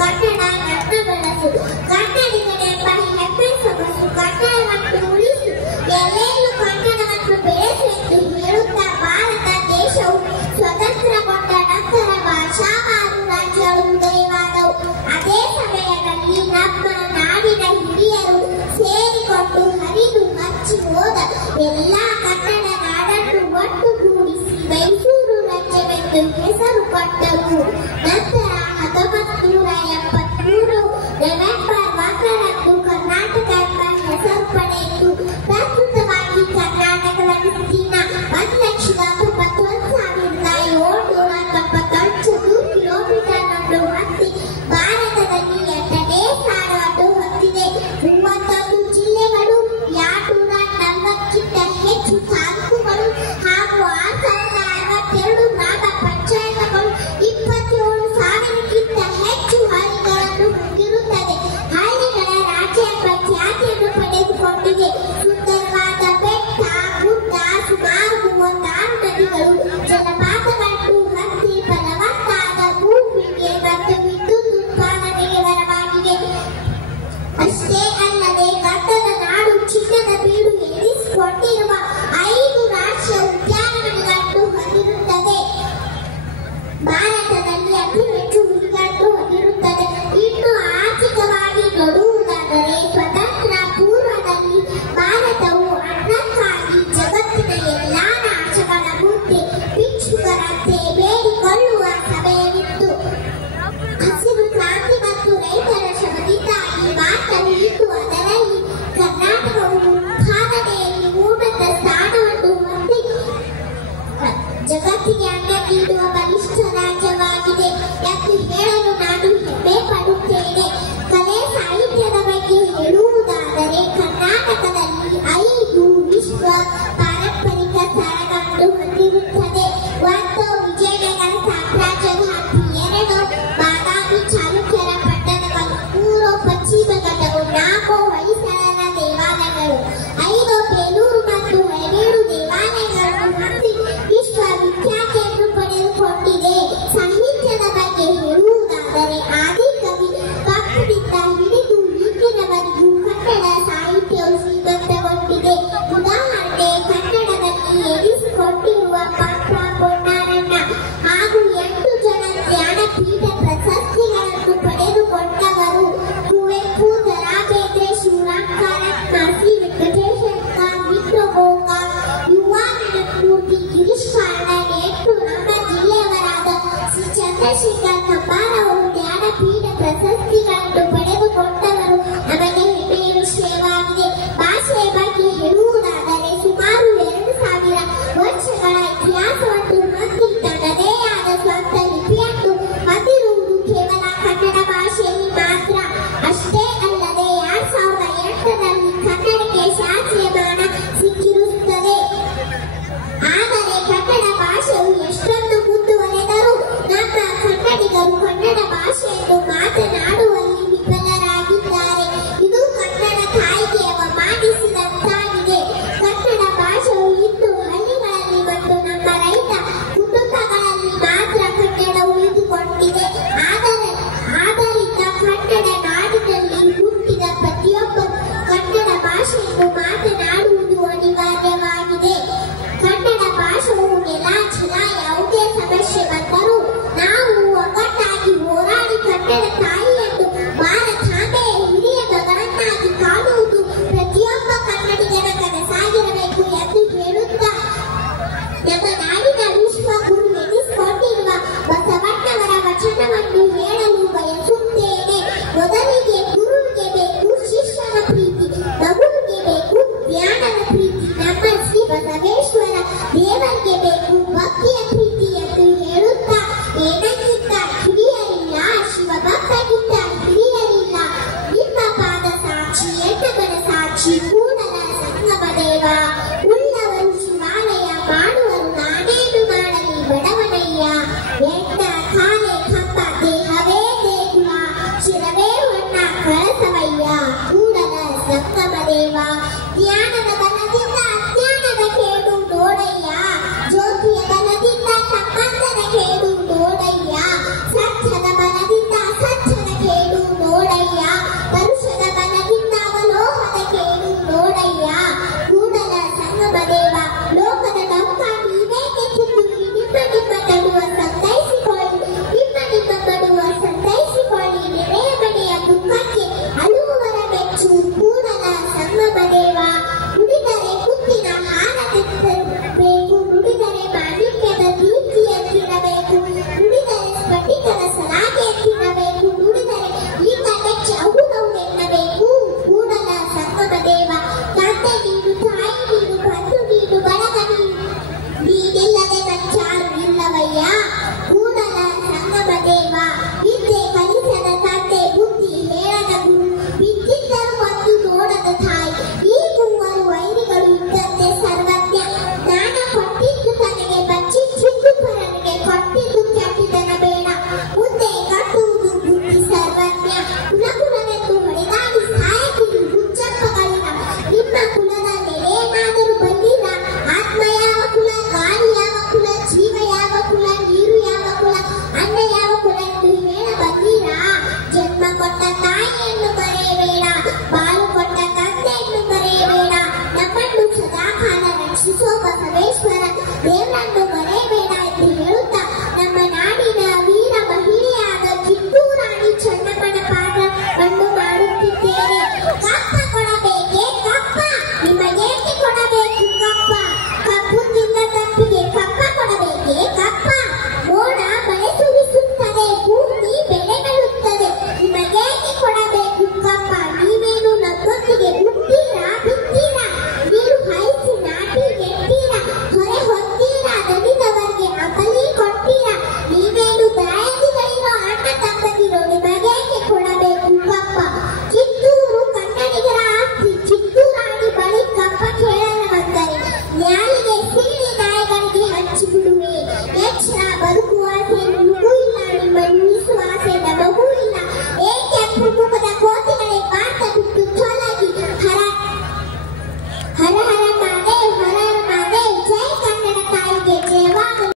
ಕನ್ನಡ ರತ್ನ ಬೆಳಸು, ಕನ್ನಡಿಗನೆಂಬ ಹೆಮ್ಮೆ ಸೊಗಸು, ಕನ್ನಡವನ್ನು ಉಳಿಸು, ಎಲ್ಲೆಲ್ಲೂ ಕನ್ನಡವನ್ನು ಬೆಳೆಸು ಎಂದು ಹೇಳುತ್ತಾ ಭಾರತ ದೇಶವು ಸ್ವತಂತ್ರಗೊಂಡ ನಂತರ ಭಾಷಾವಾರು ರಾಜ್ಯಗಳು ಉದಯವಾದವು. ಅದೇ ಸಮಯದಲ್ಲಿ ನಮ್ಮ ನಾಡಿನ ಹಿರಿಯರು ಸೇರಿಕೊಂಡು ಹರಿದು ಹಚ್ಚಿ ಹೋದ ಎಲ್ಲ ಕನ್ನಡ ನಾಡನ್ನು ಒಟ್ಟುಗೂಡಿಸಿ ಮೈಸೂರು ರಾಜ್ಯವೆಂದು ಹೆಸರು ಕೊಟ್ಟರು. ನಂತರ 1973 ನವೆಂಬರ್ 1ರಂದು ಕರ್ನಾಟಕ ಎಂಬ ಹೆಸರು ಪಡೆಯಿತು. ಪ್ರಸ್ತುತವಾಗಿ ಕರ್ನಾಟಕದ ವಿಸ್ತೀರ್ಣ 1,91,798 ಕಿಲೋಮೀಟರ್ನನ್ನು ಹೊಂದಿ ಭಾರತದಲ್ಲಿ 8ನೇ ಸ್ಥಾನವನ್ನು ಹೊಂದಿದೆ. 31 ಜಿಲ್ಲೆಗಳು, 240ಕ್ಕಿಂತ ಹೆಚ್ಚು ತಾಲೂಕುಗಳು ಹಾಗೂ 6,062 ಗ್ರಾಮ ಪಂಚಾಯತ್ಗಳು, 27,000ಕ್ಕಿಂತ ಹೆಚ್ಚು ಹಳ್ಳಿಗಳನ್ನು ಹೊಂದಿರುತ್ತದೆ. ಹಳ್ಳಿಗಳ ರಾಜ್ಯ ಎಂಬ ಖ್ಯಾತಿಯನ್ನು ಪಡೆದುಕೊಂಡಿದೆ. ಸುಂದರವಾದ ಬೆಟ್ಟ, ಗುಡ್ಡ, ಸುಮಾರು 36 ನದಿಗಳು, ಜಲಪಾತಗಳನ್ನು ಹೊಂದಿ ಫಲವತ್ತಾದ ಭೂಮಿಗೆ ಮತ್ತು ವಿದ್ಯುತ್ ಉತ್ಪಾದನೆಗೆ ನೆರವಾಗಿವೆ. ಅಷ್ಟೇ ಅಲ್ಲದೆ ಗಂಧದ ನಾಡು, ಚಿನ್ನದ ಬೀಡು ಎನಿಸಿಕೊಂಡಿರುವ 5 ರಾಷ್ಟ್ರೀಯ ಉದ್ಯಾನವನಗಳನ್ನು ಹೊಂದಿರುತ್ತದೆ. ಭಾರತದಲ್ಲಿ ಅತಿ ಹೆಚ್ಚು ಹುಲಿಗಳನ್ನು ಹೊಂದಿರುತ್ತದೆ. ಇನ್ನು ಆರ್ಥಿಕವಾಗಿ ನೋಡುವುದಾದರೆ ಸ್ವತಂತ್ರ ಪೂರ್ವದಲ್ಲಿ ಭಾರತವು ಅನ್ನಕ್ಕಾಗಿ ಜಗತ್ತಿನ ಎಲ್ಲಾ ರಾಷ್ಟ್ರಗಳ ಮುಂದೆ ಭಿಕ್ಷುಕರಂತೆ ಬೇಡಿಕೊಳ್ಳುವ ಸಮಯವಿತ್ತು. ಹಸಿರು ಕ್ರಾಂತಿ ಮತ್ತು ರೈತರ ಶ್ರಮದಿಂದಾಗಿ ಭಾರತವು ಇಂದು ಅದರಲ್ಲಿ ಕರ್ನಾಟಕವು ಉತ್ಪಾದನೆಯಲ್ಲಿ ಉನ್ನತ ಸ್ಥಾನವನ್ನು ಹೊಂದಿ ಜಗತ್ತಿಗೆ ಅನ್ನ ನೀಡುವ ಬಲಿಷ್ಠ ರಾಜ್ಯವಾಗಿದೆ ಎಂದು ಹೇಳಲು ನಾನು ಹೆಮ್ಮೆ ಪಡುತ್ತೇನೆ. ಕಲೆ ಸಾಹಿತ್ಯದ ಬಗ್ಗೆ ಹೇಳುವುದಾದರೆ ಕರ್ನಾಟಕದಲ್ಲಿ 5 ವಿಶ್ವ ಪಾರಂಪರಿಕ ಸ್ಥಳಗಳನ್ನು ಹೊಂದಿರುತ್ತದೆ. 1 ವಿಜಯನಗರ ಸಾಮ್ರಾಜ್ಯದ ಹಂಪಿ, 2 ಬಾದಾಮಿ ಚಾಲುಕ್ಯರ ಪಟ್ಟಣಗಳು, 3 ಪಶ್ಚಿಮ ಘಟ್ಟಗಳು, 4 ಹೊಯ್ಸಳರ ದೇವಾಲಯಗಳು, 5 ಬೇಲೂರು ಮತ್ತು ಹಳೇಬೀಡು ದೇವಾಲಯಗಳನ್ನು ಹೊಂದಿ ವಿಶ್ವವಿಖ್ಯಾತಿಯನ್ನು ಪಡೆದುಕೊಂಡಿದೆ. ಸಾಹಿತ್ಯದ ಬಗ್ಗೆ ಹೇಳುವುದಾದರೆ ಆದಿಕವಿ ಕಪ್ಪನಿಂದ ಹಿಡಿದು ಈಗಿನವರೆಗೂ ಕನ್ನಡ ಸಾಹಿತ್ಯವು ಶ್ರೀಮಂತಗೊಂಡಿದೆ. ಉದಾಹರಣೆ, ಕನ್ನಡದಲ್ಲಿ ಎನಿಸಿಕೊಂಡಿರುವ ಪಾತ್ರ ಪೊನ್ನಾರಣ್ಣ ಹಾಗೂ 8 ಜನ ಜ್ಞಾನಪೀಠ ಪ್ರಶಸ್ತಿಗಳನ್ನು ಪಡೆದುಕೊಂಡವರು. ಕುವೆಂಪು, ದ.ರಾ. ಬೇಂದ್ರೆ, ಶಿವರಾಂಕರ, ಕಾಶಿ ವೆಂಕಟೇಶಯ್ಯ, ವಿಕ್ರಮ ಗೋಕಾಕ್, ಯುವ ಗಿರೀಶ್ ಕಾರ್ನಾಡ್, 8 ನಮ್ಮ ಜಿಲ್ಲೆಯವರಾದ ಶ್ರೀ ಚಂದ್ರಶೇಖರ್ ಕಂಬಾರ ಅವರು ಜ್ಞಾನಪೀಠ ಪ್ರಶಸ್ತಿ